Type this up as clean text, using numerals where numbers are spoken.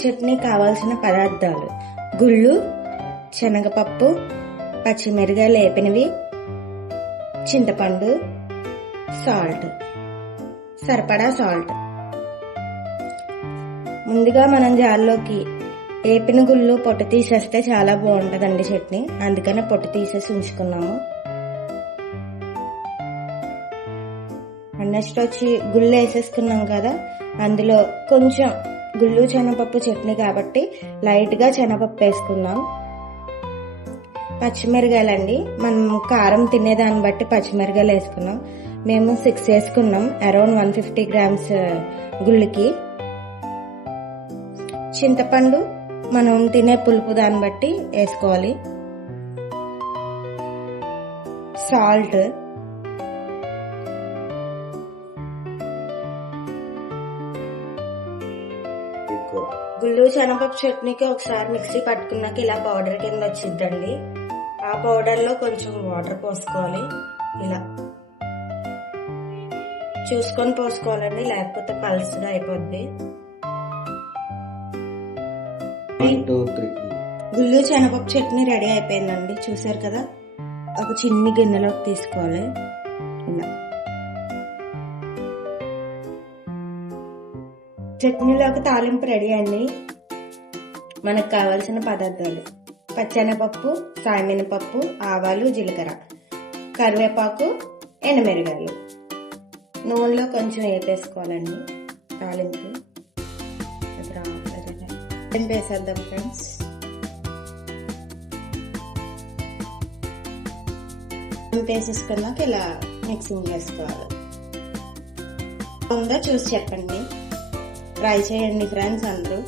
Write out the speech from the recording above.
చట్నీ కావాల్సిన పదార్థాలు: గుళ్ళు, శనగపప్పు, పచ్చిమిరకాయలు వేపినవి, చింతపండు, సాల్ట్, సరిపడా సాల్ట్. ముందుగా మనం జార్లోకి వేపిన గుళ్ళు పొట్టు తీసేస్తే చాలా బాగుంటుందండి చట్నీ, అందుకనే పొట్టు తీసేసి ఉంచుకున్నాము. నెక్స్ట్ వచ్చి గుళ్ళు వేసేసుకున్నాం కదా, అందులో కొంచెం గుళ్ళు శనగపప్పు చట్నీ కాబట్టి లైట్గా శనగపప్పు వేసుకున్నాం. పచ్చిమిరకాయలండి, మనం కారం తినేదాన్ని బట్టి పచ్చిమిరకాయలు వేసుకున్నాం. మేము 6 వేసుకున్నాం, అరౌండ్ 150 గ్రామ్స్ గుళ్ళకి. చింతపండు మనం తినే పులుపు దాన్ని బట్టి వేసుకోవాలి. సాల్ట్, గుళ్ళు శనగపప్పు చట్నీకి ఒకసారి మిక్సీ పట్టుకున్నాక ఇలా పౌడర్ కింద వచ్చిద్దండి. ఆ పౌడర్లో కొంచెం వాటర్ పోసుకోవాలి. ఇలా చూసుకొని పోసుకోవాలండి, లేకపోతే పల్స్గా అయిపోద్ది. గుళ్ళు శనగపప్పు చట్నీ రెడీ అయిపోయిందండి, చూసారు కదా. ఒక చిన్ని గిన్నెలోకి తీసుకోవాలి. ఇలా చట్నీలోకి తాలింపు రెడీ అండి. మనకు కావాల్సిన పదార్థాలు: పచ్చెనపప్పు, సాయమినపప్పు, ఆవాలు, జీలకర్ర, కరివేపాకు, ఎండుమిరగాయలు. నూనెలో కొంచెం వేపేసుకోవాలండి తాలింపు. వేసేద్దాం ఫ్రెండ్స్. వేసేసుకున్నాక ఇలా మిక్సింగ్ చేసుకోవాలి. ఉందో చూసి చెప్పండి, ట్రై చేయండి ఫ్రెండ్స్ అందరూ.